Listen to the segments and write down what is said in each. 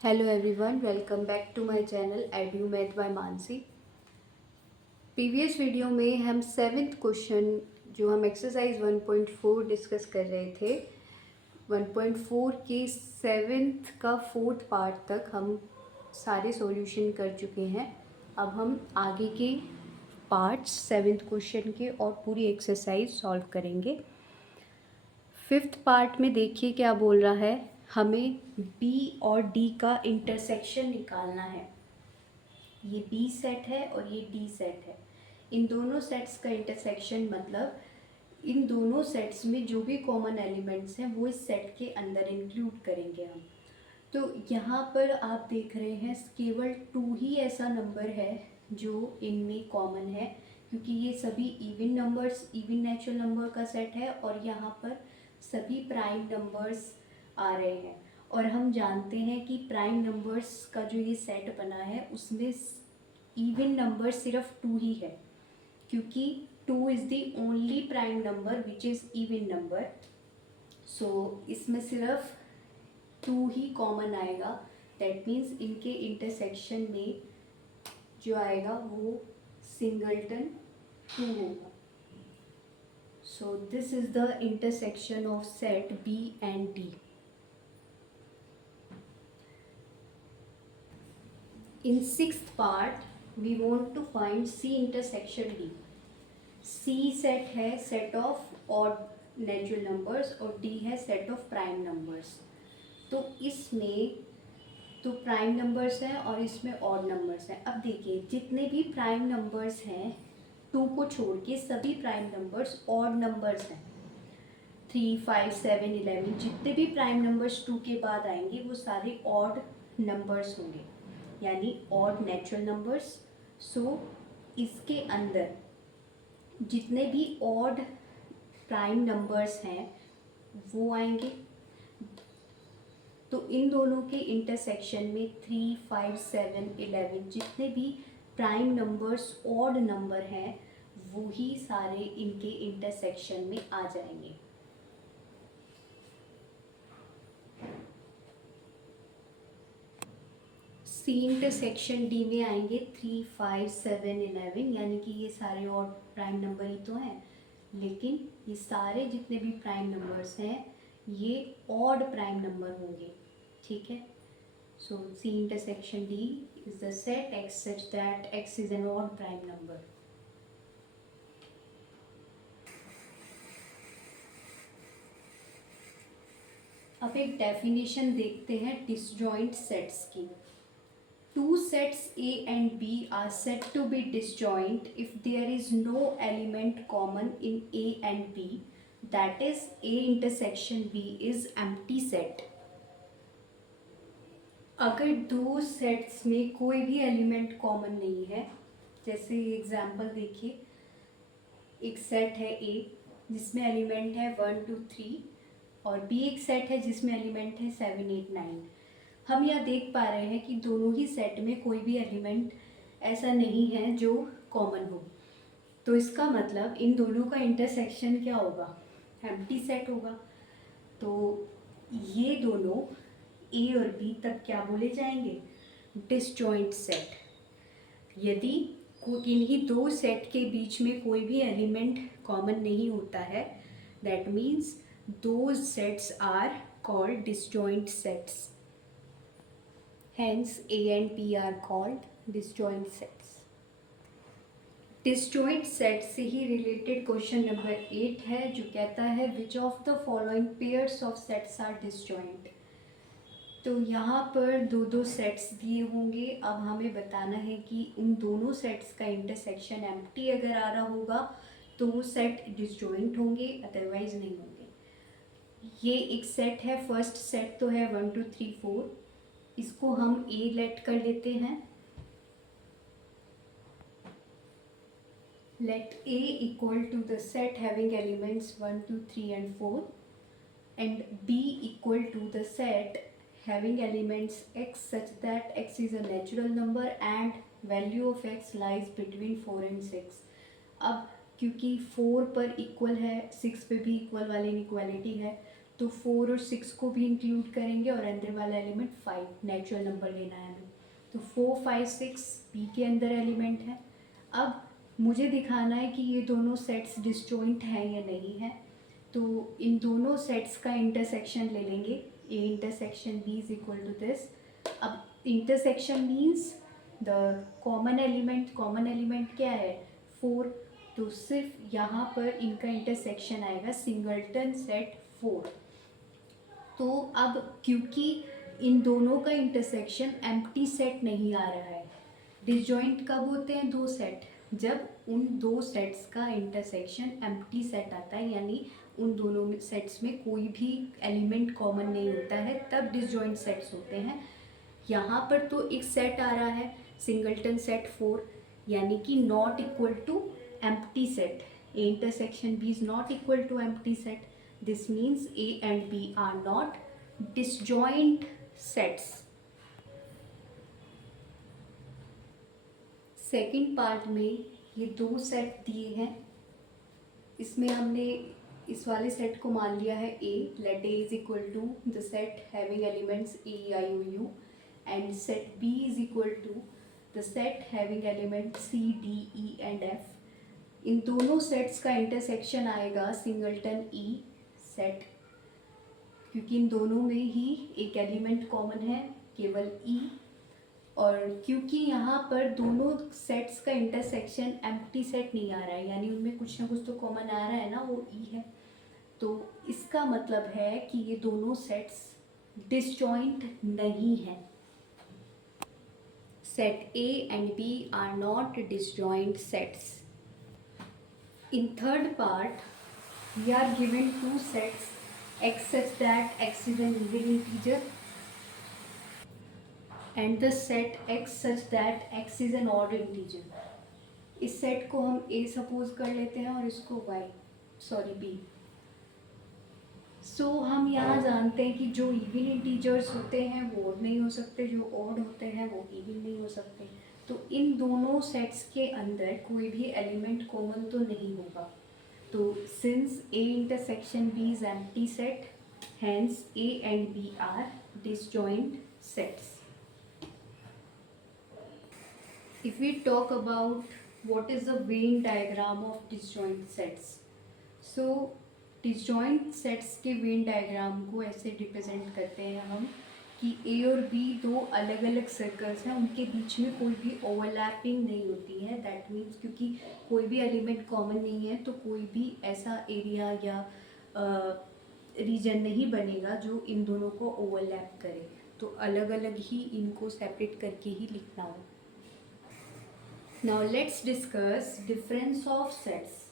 Hello everyone, welcome back to my channel edu math by Mansi. Previous video में हम seventh question जो हम exercise 1.4 discuss कर रहे थे, 1.4 के सेवेंथ का फोर्थ पार्ट तक हम सारे सॉल्यूशन कर चुके हैं। अब हम आगे के पार्ट्स सेवेंथ क्वेश्चन के और पूरी एक्सरसाइज सॉल्व करेंगे। फिफ्थ पार्ट में देखिए क्या बोल रहा है, हमें B और D का इंटरसेक्शन निकालना है। ये B सेट है और ये D सेट है। इन दोनों सेट्स का इंटरसेक्शन मतलब इन दोनों सेट्स में जो भी कॉमन एलिमेंट्स हैं वो इस सेट के अंदर इंक्लूड करेंगे हम। तो यहाँ पर आप देख रहे हैं केवल 2 ही ऐसा नंबर है जो इनमें कॉमन है, क्योंकि ये सभी even numbers, even natural number का सेट है और यहाँ पर सभी प्राइम नंबर्स आ रहे हैं। और हम जानते हैं कि प्राइम नंबर्स का जो ये सेट बना है उसमें इवन नंबर सिर्फ 2 ही है, क्योंकि 2 is the only prime number which is even number. So इसमें सिर्फ 2 ही कॉमन आएगा। दैट मीन्स इनके इंटरसेक्शन में जो आएगा वो सिंगलटन 2 होगा। So this is the intersection of set B and D. In sixth part, we want to find C intersection D. C set है set of odd natural numbers और D है set of prime numbers. तो इसमें तो prime numbers हैं और इसमें odd numbers हैं। अब देखिए जितने भी प्राइम नंबर्स हैं 2 को छोड़ के सभी प्राइम नंबर्स ऑड नंबर्स हैं। 3, 5, 7, 11 जितने भी प्राइम नंबर्स 2 के बाद आएंगे वो सारे ऑड नंबर्स होंगे, यानी ऑड नेचुरल नंबर्स। सो इसके अंदर जितने भी ऑड प्राइम नंबर्स हैं वो आएंगे। तो इन दोनों के इंटरसेक्शन में 3, 5, 7, 11 जितने भी प्राइम नंबर्स ऑड नंबर हैं वो ही सारे इनके इंटरसेक्शन में आ जाएंगे। सी इंटरसेक्शन डी में आएंगे 3, 5, 7, 11, यानी कि ये सारे ऑड प्राइम नंबर ही तो हैं, लेकिन ये सारे जितने भी प्राइम नंबर्स हैं ये ऑड प्राइम नंबर होंगे। ठीक है। So C intersection D is the set X such that X is an odd prime number. अब एक डेफिनेशन देखते हैं डिसजॉइंट सेट्स की। Two sets A and B are said to be disjoint if there is no element common in A and B, that is A intersection B is empty set. अगर दो sets में कोई भी element common नहीं है, जैसे example देखिए, एक सेट है A जिसमें एलिमेंट है 1, 2, 3 और B एक सेट है जिसमें एलिमेंट है 7, 8, 9। हम यह देख पा रहे हैं कि दोनों ही सेट में कोई भी एलिमेंट ऐसा नहीं है जो कॉमन हो। तो इसका मतलब इन दोनों का इंटरसेक्शन क्या होगा, एम्प्टी सेट होगा। तो ये दोनों ए और बी तब क्या बोले जाएंगे, डिसजॉइंट सेट। यदि इन्हीं दो सेट के बीच में कोई भी एलिमेंट कॉमन नहीं होता है, that means those sets are called disjoint sets. Hence A and B are called disjoint sets. Disjoint set से ही रिलेटेड क्वेश्चन नंबर 8 है जो कहता है which of the following pairs of sets are disjoint। तो यहाँ पर दो दो सेट्स दिए होंगे। अब हमें बताना है कि उन दोनों सेट्स का इंटरसेक्शन एम्प्टी अगर आ रहा होगा तो वो सेट डिसजॉइंट होंगे, अदरवाइज नहीं होंगे। ये एक सेट है, फर्स्ट सेट तो है 1, 2, 3, 4, इसको हम ए लेट कर लेते हैं। Let A equal to the set having elements 1, 2, 3 and 4 and B equal to the set having elements x such that x is a natural number and value of x lies between 4 and 6। अब क्योंकि 4 पर equal है, 6 पे भी equal वाली inequality है, तो 4 और 6 को भी इंक्लूड करेंगे और अंदर वाला एलिमेंट 5, नेचुरल नंबर लेना है हमें। तो 4, 5, 6 पी के अंदर एलिमेंट है। अब मुझे दिखाना है कि ये दोनों सेट्स डिसजॉइंट हैं या नहीं है। तो इन दोनों सेट्स का इंटरसेक्शन ले लेंगे, A intersection B is equal to this. अब intersection means the common element क्या है 4, तो सिर्फ यहाँ पर इनका इंटरसेक्शन आएगा सिंगलटन सेट 4। तो अब क्योंकि इन दोनों का इंटरसेक्शन एम्प्टी सेट नहीं आ रहा है, डिसजॉइंट कब होते हैं दो सेट, जब उन दो सेट्स का इंटरसेक्शन एम्प्टी सेट आता है, यानी उन दोनों सेट्स में कोई भी एलिमेंट कॉमन नहीं होता है, तब डिसजॉइंट सेट्स होते हैं। यहाँ पर तो एक सेट आ रहा है सिंगलटन सेट 4, यानी कि not equal to empty set. A intersection B is not equal to empty set. This means A and B are not disjoint sets. Second part में ये दो सेट दिए हैं, इसमें हमने इस वाले सेट को मान लिया है A, let A is equal to the set having elements A I O U, and set B is equal to the set having element C D E and F. इन दोनों सेट्स का intersection आएगा singleton ई set, क्योंकि इन दोनों में ही एक element common है, केवल ई। और क्योंकि यहाँ पर दोनों सेट्स का इंटरसेक्शन एम्प्टी सेट नहीं आ रहा है, यानी उनमें कुछ ना कुछ तो कॉमन आ रहा है ना, वो ई है, तो इसका मतलब है कि ये दोनों सेट्स डिसजॉइंट नहीं हैं। Set A and B are not disjoint sets. In third part we are given two sets x such that x is an even integer and the set x such that x is an odd integer। इस set को हम a suppose कर लेते हैं और इसको b। सो हम यहाँ जानते हैं कि जो इवन इंटीजर्स होते हैं वो ऑड नहीं हो सकते, जो ऑड होते हैं वो इवन नहीं हो सकते। तो इन दोनों सेट्स के अंदर कोई भी एलिमेंट कॉमन तो नहीं होगा। तो since A intersection B is empty set, hence A and B are disjoint sets. If we talk about what is the Venn diagram of disjoint sets, so disjoint sets के Venn diagram को ऐसे represent करते हैं हम कि A और B दो अलग अलग सर्कल्स हैं, उनके बीच में कोई भी ओवरलैपिंग नहीं होती है। दैट मीन्स क्योंकि कोई भी एलिमेंट कॉमन नहीं है, तो कोई भी ऐसा एरिया या रीजन नहीं बनेगा जो इन दोनों को ओवरलैप करे, तो अलग अलग ही इनको सेपरेट करके ही लिखना हो। Now let's discuss difference of sets.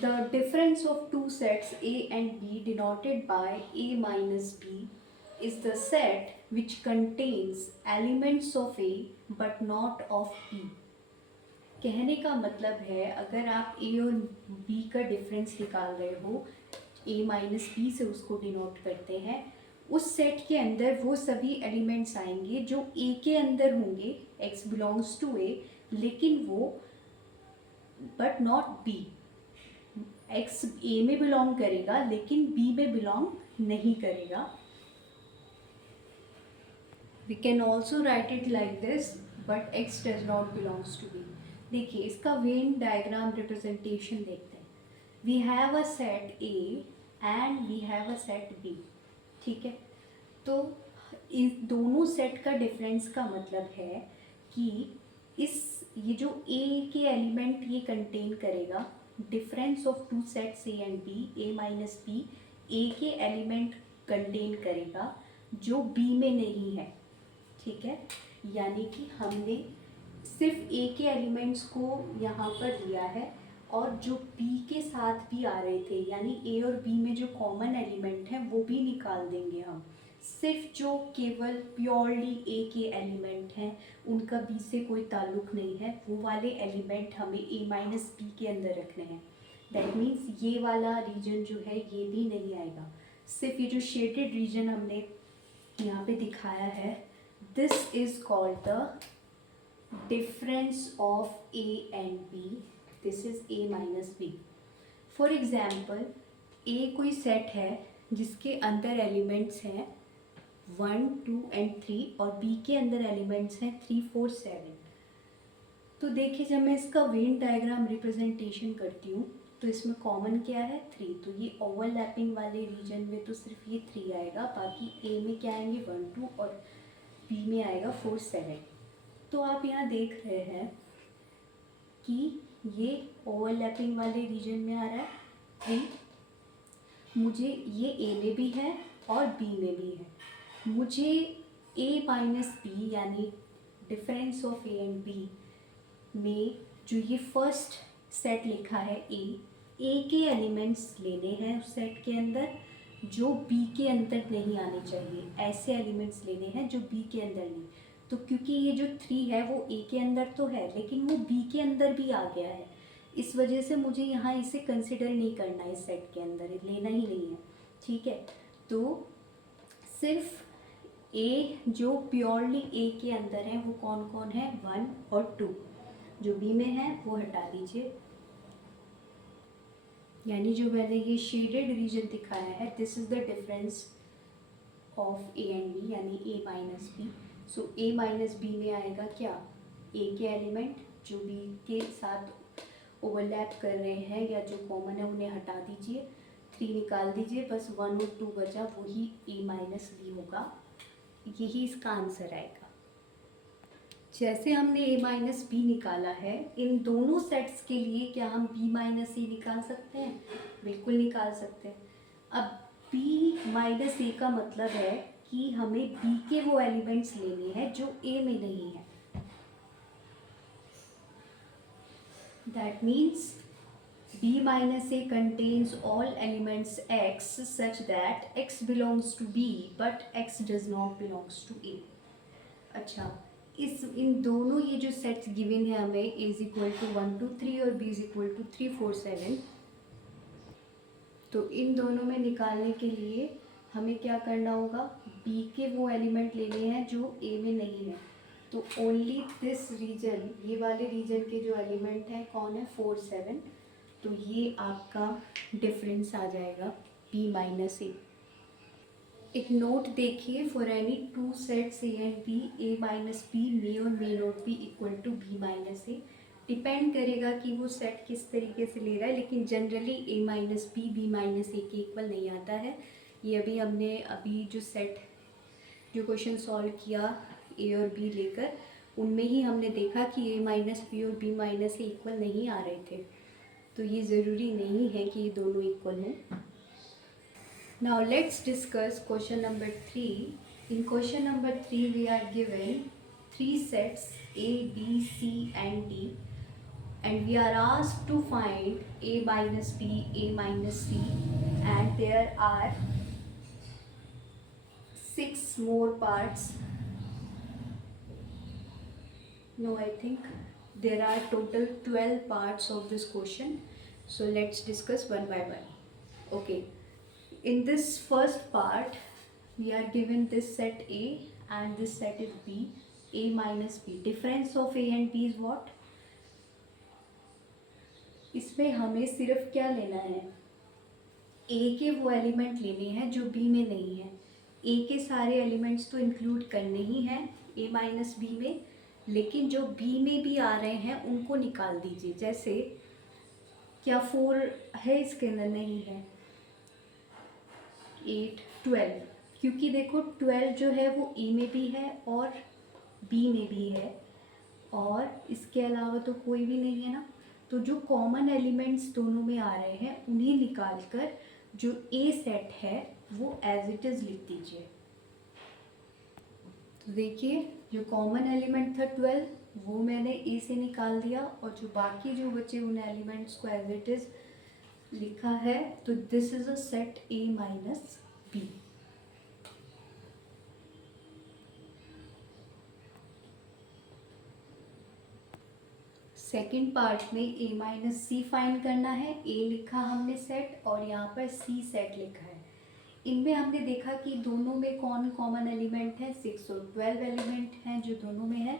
The difference of two sets A and B denoted by A minus B is the set which contains elements of A but not of B। कहने का मतलब है अगर आप A और B का difference निकाल रहे हो, A माइनस बी से उसको डिनोट करते हैं, उस सेट के अंदर वो सभी एलिमेंट्स आएंगे जो A के अंदर होंगे, X बिलोंग्स टू A, लेकिन वो but not B। X A में बिलोंग करेगा लेकिन B में बिलोंग नहीं करेगा। We can also write it like this, but X does not belongs to B। देखिए इसका वेन डायग्राम रिप्रेजेंटेशन देखते हैं। We have a set A and we have a set B, ठीक है। तो इस दोनों सेट का डिफरेंस का मतलब है कि ये जो A के एलिमेंट ये कंटेन करेगा, difference of two sets A and B, A minus B A के एलिमेंट कंटेन करेगा जो B में नहीं है, ठीक है। यानी कि हमने सिर्फ A के एलिमेंट्स को यहाँ पर लिया है और जो B के साथ भी आ रहे थे, यानी A और B में जो कॉमन एलिमेंट हैं वो भी निकाल देंगे हम। सिर्फ जो केवल प्योरली A के एलिमेंट हैं, उनका B से कोई ताल्लुक़ नहीं है, वो वाले एलिमेंट हमें A माइनस B के अंदर रखने हैं। दैट मीन्स ये वाला रीजन जो है ये भी नहीं आएगा। सिर्फ ये जो शेडेड रीजन हमने यहाँ पे दिखाया है, this is called the difference of A and B। this is A minus B। for example A कोई सेट है जिसके अंदर एलिमेंट्स हैं 1, 2 एंड 3 और बी के अंदर एलिमेंट्स हैं 3, 4, 7। तो देखिए जब मैं इसका वेन डायग्राम रिप्रेजेंटेशन करती हूँ तो इसमें कॉमन क्या है 3, तो ये ओवरलैपिंग वाले रीजन में तो सिर्फ ये 3 आएगा, बाकी ए में क्या आएंगे 1, 2 और बी में आएगा 4, 7। तो आप यहाँ देख रहे हैं कि ये ओवरलैपिंग वाले रीजन में आ रहा है 3, मुझे ये ए में भी है और बी में भी है। मुझे ए माइनस बी यानी difference of A and B में जो ये फर्स्ट सेट लिखा है ए के एलिमेंट्स लेने हैं उस सेट के अंदर जो बी के अंदर नहीं आने चाहिए, ऐसे एलिमेंट्स लेने हैं जो बी के अंदर नहीं। तो क्योंकि ये जो 3 है वो ए के अंदर तो है लेकिन वो बी के अंदर भी आ गया है, इस वजह से मुझे यहाँ इसे कंसिडर नहीं करना है, इस सेट के अंदर लेना ही नहीं है। ठीक है, तो सिर्फ ए जो प्योरली ए के अंदर है वो कौन कौन है 1 और 2, जो बी में है वो हटा दीजिए। यानी जो मैंने ये शेडेड रीजन दिखाया है this is the difference of A and B यानी A minus B. So A minus B में आएगा क्या, ए के एलिमेंट जो बी के साथ ओवरलैप कर रहे हैं या जो कॉमन है उन्हें हटा दीजिए, 3 निकाल दीजिए, बस 1 और 2 बचा, वही ए माइनस बी होगा, यही इसका आंसर आएगा। जैसे हमने ए माइनस बी निकाला है, इन दोनों सेट्स के लिए क्या हम बी माइनस ए निकाल सकते हैं? बिल्कुल निकाल सकते हैं। अब बी माइनस ए का मतलब है कि हमें बी के वो एलिमेंट्स लेने हैं जो ए में नहीं है। That means b minus a contains all elements x such that x belongs to b but x does not belongs to a। अच्छा, इन दोनों ये जो सेट्स गिवन है हमें a इज इक्वल टू 1, 2, 3 और b इज इक्वल टू 3, 4, 7, तो इन दोनों में निकालने के लिए हमें क्या करना होगा, b के वो एलिमेंट लेने हैं जो a में नहीं है। तो ओनली दिस रीजन, ये वाले रीजन के जो एलिमेंट हैं कौन है 4, 7, तो ये आपका डिफरेंस आ जाएगा b माइनस ए। एक नोट देखिए, for any 2 sets A and B A minus B may और may not be equal to B minus A. Depend करेगा कि वो सेट किस तरीके से ले रहा है, लेकिन जनरली ए माइनस बी माइनस ए के इक्वल नहीं आता है। ये हमने जो सेट जो क्वेश्चन सॉल्व किया ए और बी लेकर, उनमें ही हमने देखा कि ए माइनस बी और बी माइनस ए इक्वल नहीं आ रहे थे, तो ये ज़रूरी नहीं है कि ये दोनों इक्वल हों। Now let's discuss question number 3. In question number 3 we are given 3 sets A, B, C and D, and we are asked to find A minus B, A minus C, and there are 6 more parts. No, I think there are total 12 parts of this question. So let's discuss one by one. Okay. In this first part, we are given this set A and this set is B, A minus B. Difference of A and B is what? इसमें हमें सिर्फ क्या लेना है, A के वो element लेने हैं जो B में नहीं है। A के सारे एलिमेंट्स तो इंक्लूड करने ही हैं A माइनस B में, लेकिन जो B में भी आ रहे हैं उनको निकाल दीजिए। जैसे क्या 4 है इसके अंदर? नहीं है। 8, 12, क्योंकि देखो 12 जो है वो ए में भी है और बी में भी है और इसके अलावा तो कोई भी नहीं है ना, तो जो कॉमन एलिमेंट्स दोनों में आ रहे हैं उन्हें निकाल कर जो ए सेट है वो एज इट इज़ लिख दीजिए। तो देखिए जो कॉमन एलिमेंट था 12 वो मैंने ए से निकाल दिया और जो बाकी जो बचे उन एलिमेंट्स को एज इट इज़ लिखा है, तो this is a set A minus B. Second part में ए माइनस सी फाइंड करना है। ए लिखा हमने सेट और यहाँ पर सी सेट लिखा है। इनमें हमने देखा कि दोनों में कौन कॉमन एलिमेंट है, 6 और 12 एलिमेंट हैं जो दोनों में है।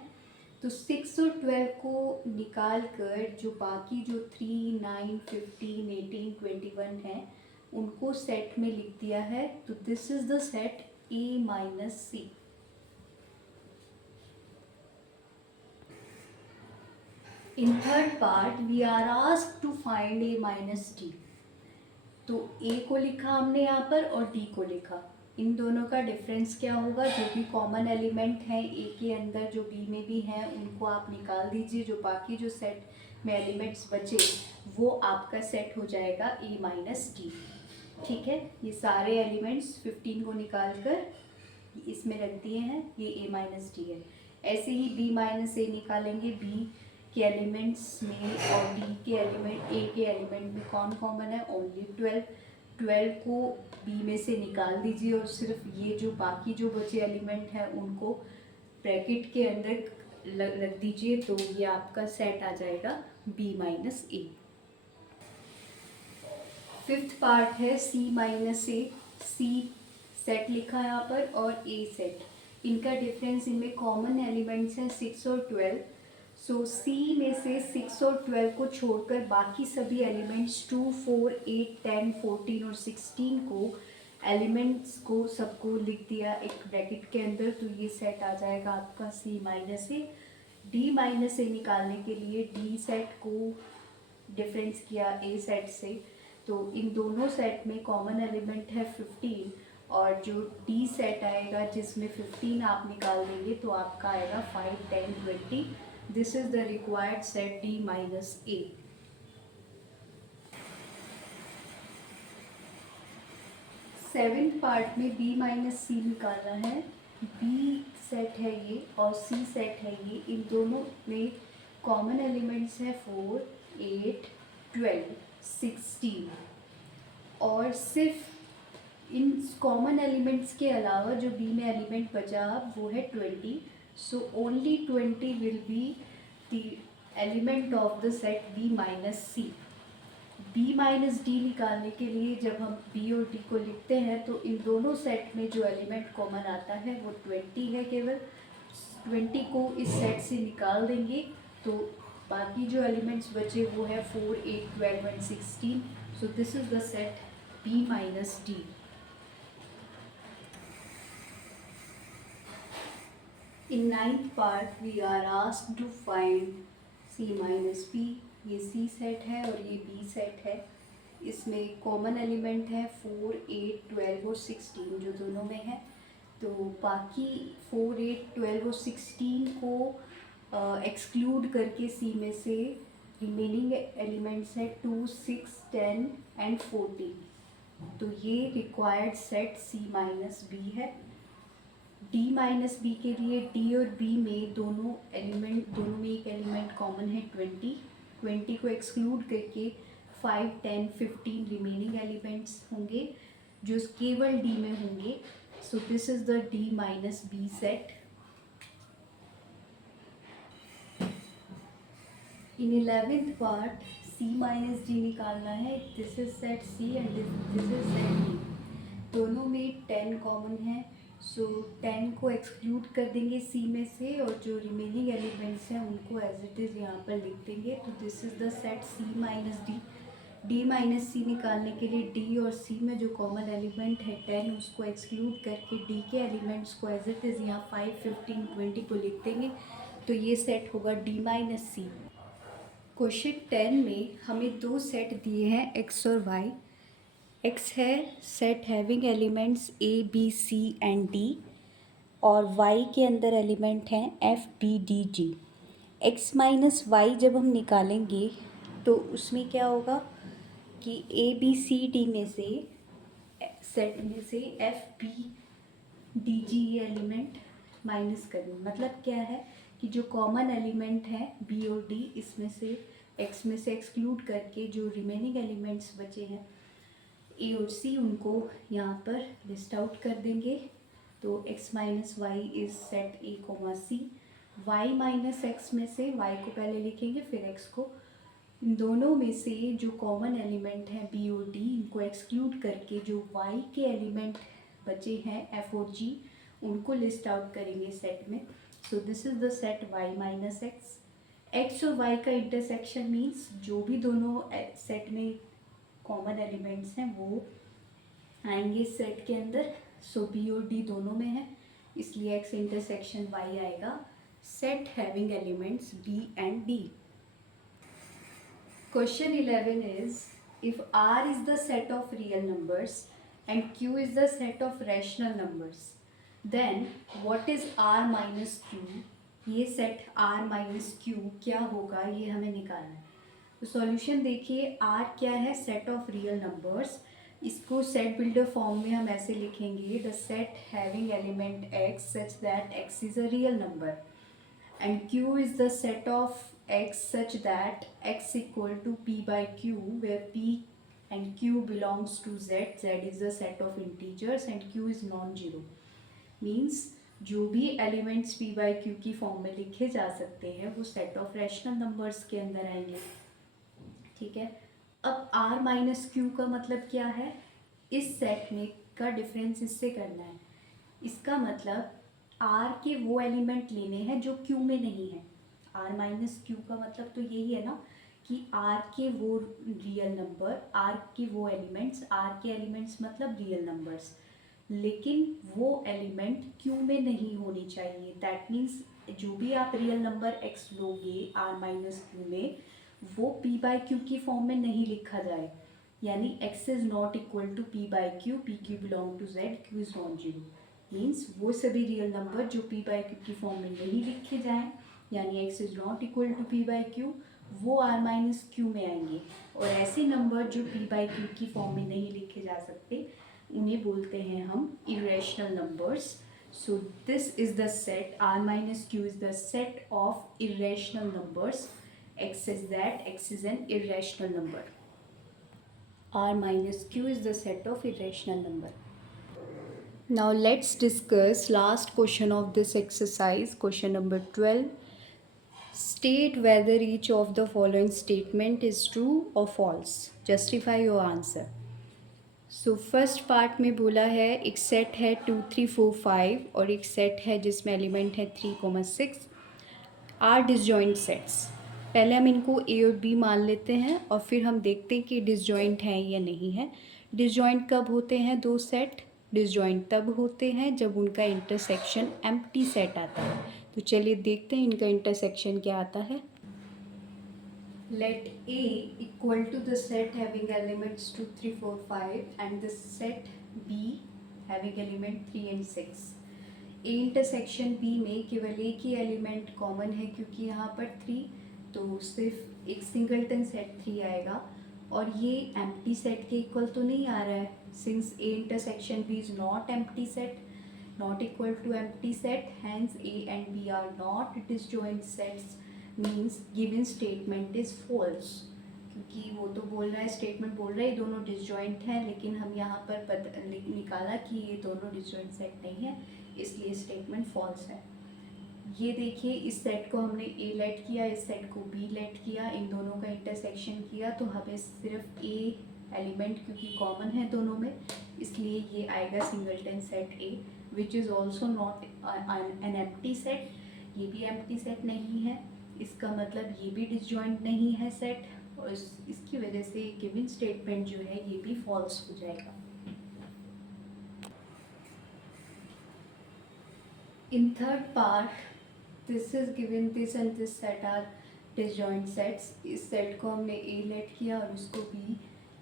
तो 6 और 12 को निकाल कर जो बाकी जो 3, 9, 15, 18, 21 है उनको सेट में लिख दिया है। तो this is the set A minus C. In third part we are asked to find A minus D। तो A को लिखा हमने यहाँ पर और D को लिखा। इन दोनों का डिफरेंस क्या होगा? जो भी कॉमन एलिमेंट हैं A के अंदर जो B में भी हैं उनको आप निकाल दीजिए। जो बाकी जो सेट में एलिमेंट्स बचे वो आपका सेट हो जाएगा A माइनस D। ठीक है, ये सारे एलिमेंट्स 15 को निकाल कर इसमें रख दिए हैं, ये A माइनस डी है। ऐसे ही B माइनस ए निकालेंगे। B के एलिमेंट्स में और D के एलिमेंट A के एलिमेंट में कौन कॉमन है? ओनली 12। 12 को B में से निकाल दीजिए और सिर्फ ये जो बाकी जो बचे एलिमेंट हैं उनको ब्रैकेट के अंदर रख दीजिए। तो ये आपका सेट आ जाएगा B माइनस ए। फिफ्थ पार्ट है C माइनस ए। C सेट लिखा है यहाँ पर और A सेट। इनका डिफरेंस, इनमें कॉमन एलिमेंट्स हैं 6 और 12। सो C में से 6 और 12 को छोड़कर बाकी सभी एलिमेंट्स 2, 4, 8, 10, 14 और 16 को एलिमेंट्स को सबको लिख दिया एक ब्रैकेट के अंदर। तो ये सेट आ जाएगा आपका C माइनस ए। D माइनस ए निकालने के लिए D सेट को डिफरेंस किया A सेट से। तो इन दोनों सेट में कॉमन एलिमेंट है 15 और जो D सेट आएगा जिसमें 15 आप निकाल देंगे तो आपका आएगा 5, 10, 20। This is the required set D minus A. Seventh part में B माइनस सी निकालना है। B सेट है ये और C सेट है ये। इन दोनों में कॉमन एलिमेंट्स है 4, 8, 12, 16 और सिर्फ इन कॉमन एलिमेंट्स के अलावा जो B में एलिमेंट बचा वो है 20। So only 20 will be the element of the set B minus C. B minus D निकालने के लिए जब हम B और D को लिखते हैं तो इन दोनों सेट में जो एलिमेंट कॉमन आता है वो 20 है। केवल 20 को इस सेट से निकाल देंगे तो बाकी जो एलिमेंट्स बचे वो है 4, 8, 12 and 16। So this is the set B minus D। In ninth part we are asked to find C minus B। ये C सेट है और ये B सेट है। इसमें कॉमन एलिमेंट है 4, 8, 12 और 16 जो दोनों में है। तो बाकी 4, 8, 12 और 16 को एक्सक्लूड करके C में से रिमेनिंग एलिमेंट्स है 2, 6, 10 एंड 14। तो ये required set C minus B है। D माइनस बी के लिए D और B में दोनों में एक एलिमेंट कॉमन है 20 को एक्सक्लूड करके 5, 10, 15 रिमेनिंग एलिमेंट्स होंगे जो केवल D में होंगे। So this is the D minus B set. In 11th part C minus D निकालना है। This is set C and this is set D। दोनों में 10 कॉमन है। सो 10 को एक्सक्लूड कर देंगे C में से और जो रिमेनिंग एलिमेंट्स हैं उनको एज इट इज़ यहाँ पर लिख देंगे। तो this is the set C minus D। D minus C निकालने के लिए D और C में जो कॉमन एलिमेंट है 10 उसको एक्सक्लूड करके D के एलिमेंट्स को एज इट इज़ यहाँ 5, 15, 20 को लिख देंगे। तो ये सेट होगा D माइनस C। क्वेश्चन 10 में हमें दो सेट दिए हैं X और Y। X है set having elements A, B, C and D और Y के अंदर एलिमेंट हैं F, B, D, G। X minus Y जब हम निकालेंगे तो उसमें क्या होगा कि A, B, C, D में से सेट में से F, B, D, G ये एलिमेंट माइनस करें। मतलब क्या है कि जो कॉमन एलिमेंट है B और D इसमें से X में से एक्सक्लूड करके जो रिमेनिंग एलिमेंट्स बचे हैं A और C उनको यहाँ पर लिस्ट आउट कर देंगे। तो x minus Y is set A, C। y minus X में से y को पहले लिखेंगे फिर x को। इन दोनों में से जो कॉमन एलिमेंट हैं B और D इनको एक्सक्लूड करके जो y के एलिमेंट बचे हैं F और G उनको लिस्ट आउट करेंगे सेट में। सो this is the set y minus x. x और y का इंटरसेक्शन मीन्स जो भी दोनों सेट में कॉमन एलिमेंट्स हैं वो आएंगे सेट के अंदर। सो बी और डी दोनों में है, इसलिए एक्स इंटरसेक्शन वाई आएगा। Set having elements B and D. Question 11 is, if R is the set of real numbers and Q is the set of rational numbers, then what is R minus Q? ये set R minus Q क्या होगा, ये हमें निकालना है। तो solution देखिए, R क्या है, set of real numbers। इसको सेट बिल्डर फॉर्म में हम ऐसे लिखेंगे, the set having element x such that x is a real number and Q is the set of x such that x equal to p by q, where p and q belongs to z is the set of integers and q is non-zero। Means जो भी elements p by q की form में लिखे जा सकते हैं वो set of rational numbers के अंदर आएंगे। ठीक है, अब r माइनस क्यू का मतलब क्या है, इस सेट में का डिफरेंस इससे करना है। इसका मतलब r के वो एलिमेंट लेने हैं जो q में नहीं है। r माइनस क्यू का मतलब तो यही है ना कि r के वो रियल नंबर, r के वो एलिमेंट्स, r के एलिमेंट्स मतलब रियल नंबर्स, लेकिन वो एलिमेंट q में नहीं होनी चाहिए। दैट मीन्स जो भी आप रियल नंबर x लोगे r माइनस क्यू में, वो p बाई क्यू की फॉर्म में नहीं लिखा जाए। यानी x is not equal to p by Q, P Q belong to z, q is non zero. Means वो सभी रियल नंबर जो p बाई क्यू की फॉर्म में नहीं लिखे जाएं, यानी x is not equal to p by Q, वो r माइनस क्यू में आएंगे। और ऐसे नंबर जो p बाई क्यू की फॉर्म में नहीं लिखे जा सकते उन्हें बोलते हैं हम irrational numbers. So this is the set, r minus Q is the set of irrational numbers. x is that x is an irrational number, r minus q is the set of irrational number. Now let's discuss last question of this exercise, question number 12. State whether each of the following statement is true or false. Justify your answer. So first part में बोला है एक set है 2 3 4 5 और एक set है जिसमें element है 3, 6 आर डिसजॉइंट सेट्स। पहले हम इनको ए और बी मान लेते हैं और फिर हम देखते हैं कि डिसजॉइंट हैं या नहीं है। डिसजॉइंट कब होते हैं दो सेट, डिसजॉइंट तब होते हैं जब उनका इंटरसेक्शन एम्प्टी सेट आता है। तो चलिए देखते हैं इनका इंटरसेक्शन क्या आता है। Let A equal to the set having elements 2 3 4 5 and the set B having element 3 and 6। A intersection B में केवल एक ही एलिमेंट कॉमन है क्योंकि यहाँ पर 3, तो सिर्फ एक सिंगलटन सेट 3 आएगा और ये एम्प्टी सेट के इक्वल तो नहीं आ रहा है, since A intersection B is not empty set, not equal to empty set, hence A and B are not disjoint sets, means given statement is false। क्योंकि वो तो बोल रहा है, स्टेटमेंट बोल रहा है ये दोनों डिसजॉइंट हैं, लेकिन हम यहाँ पर निकाला कि ये दोनों डिसजॉइंट सेट नहीं है, इसलिए स्टेटमेंट फॉल्स है। ये देखिए, इस सेट को हमने ए लेट किया, इस सेट को बी लेट किया, इन दोनों का इंटरसेक्शन किया, तो हमें सिर्फ ए एलिमेंट क्योंकि कॉमन है दोनों में, इसलिए ये आएगा singleton set A, which is also not an empty set. ये भी एम्प्टी सेट नहीं है, इसका मतलब ये भी डिसजॉइंट नहीं है सेट, और इसकी वजह से गिवन स्टेटमेंट जो है ये भी फॉल्स हो जाएगा। In third part, this is given this and this set are disjoint sets। इस सेट को हमने A लेट किया और उसको B,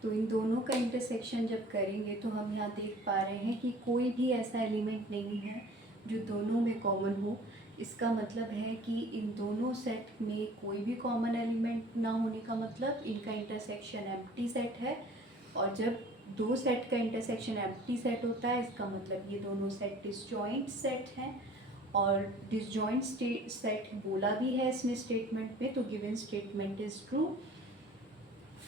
तो इन दोनों का इंटरसेक्शन जब करेंगे तो हम यहाँ देख पा रहे हैं कि कोई भी ऐसा एलिमेंट नहीं है जो दोनों में कॉमन हो। इसका मतलब है कि इन दोनों सेट में कोई भी कॉमन एलिमेंट ना होने का मतलब इनका इंटरसेक्शन एम्प्टी सेट है, और जब दो सेट का इंटरसेक्शन एम्प्टी सेट होता है इसका मतलब ये दोनों सेट डिसजॉइंट सेट हैं, और डिसजॉइंट सेट बोला भी है इसमें स्टेटमेंट में, तो given statement is true.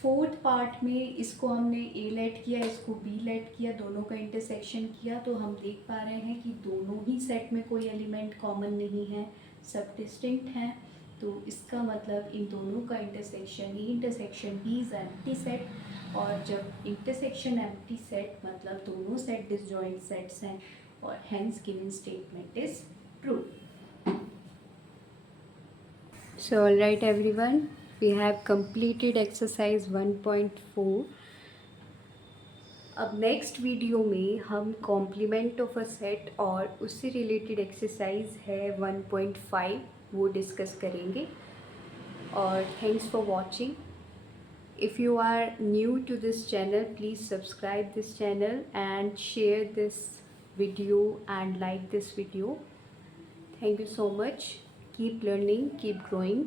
Fourth part में इसको हमने ए लेट किया, इसको बी लेट किया, दोनों का इंटरसेक्शन किया, तो हम देख पा रहे हैं कि दोनों ही सेट में कोई एलिमेंट कॉमन नहीं है, सब डिस्टिंक्ट हैं, तो इसका मतलब इन दोनों का intersection E intersection B is empty set, और जब इंटरसेक्शन एम्प्टी सेट मतलब दोनों सेट डिसजॉइंट सेट्स हैं, और hence given statement is true। So all right everyone, we have completed exercise 1.4 अब नेक्स्ट वीडियो में हम कॉम्प्लीमेंट ऑफ अ सेट और उससे रिलेटेड एक्सरसाइज है 1.5 वो डिस्कस करेंगे. और thanks for watching. If you are new to this channel, please subscribe this channel and share this video and like this video. Thank you so much. Keep learning, keep growing.